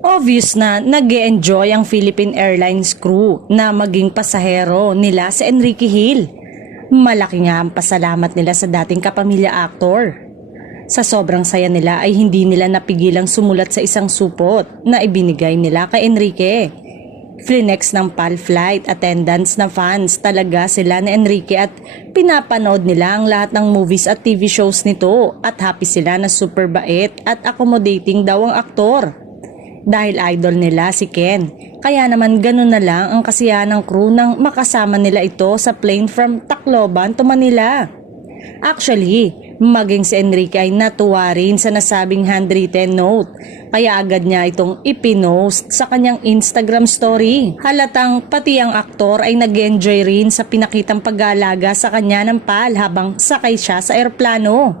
Obvious na nag-e-enjoy ang Philippine Airlines crew na maging pasahero nila si Enrique Hill. Malaki nga ang pasalamat nila sa dating kapamilya aktor. Sa sobrang saya nila ay hindi nila napigilang sumulat sa isang supot na ibinigay nila kay Enrique. Flinex ng PAL flight attendants na fans talaga sila ni Enrique at pinapanood nila ang lahat ng movies at TV shows nito at happy sila na super bait at accommodating daw ang aktor. Dahil idol nila si Ken, kaya naman ganun na lang ang kasiyahan ng crew nang makasama nila ito sa plane from Tacloban to Manila. Actually, maging si Enrique ay natuwa rin sa nasabing handwritten note, kaya agad niya itong ipinost sa kanyang Instagram story. Halatang pati ang aktor ay nag-enjoy rin sa pinakitang pag-aalaga sa kanya ng PAL habang sakay siya sa eroplano.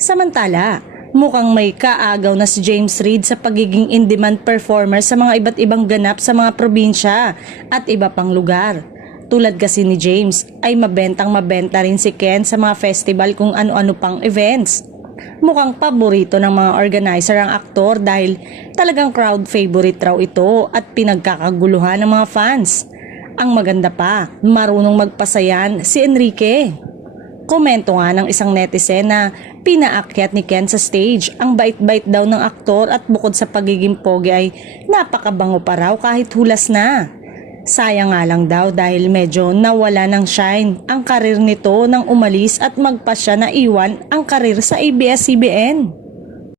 Samantala, mukhang may kaagaw na si James Reid sa pagiging in-demand performer sa mga iba't ibang ganap sa mga probinsya at iba pang lugar. Tulad kasi ni James ay mabenta rin si Ken sa mga festival kung ano-ano pang events. Mukhang paborito ng mga organizer ang aktor dahil talagang crowd favorite raw ito at pinagkakaguluhan ng mga fans. Ang maganda pa, marunong magpasayan si Enrique. Komento nga ng isang netizen na pinaakyat ni Ken sa stage. Ang bait-bait daw ng aktor at bukod sa pagiging pogi ay napakabango pa raw kahit hulas na. Sayang nga lang daw dahil medyo nawala ng shine ang karir nito nang umalis at magpasya na iwan ang karir sa ABS-CBN.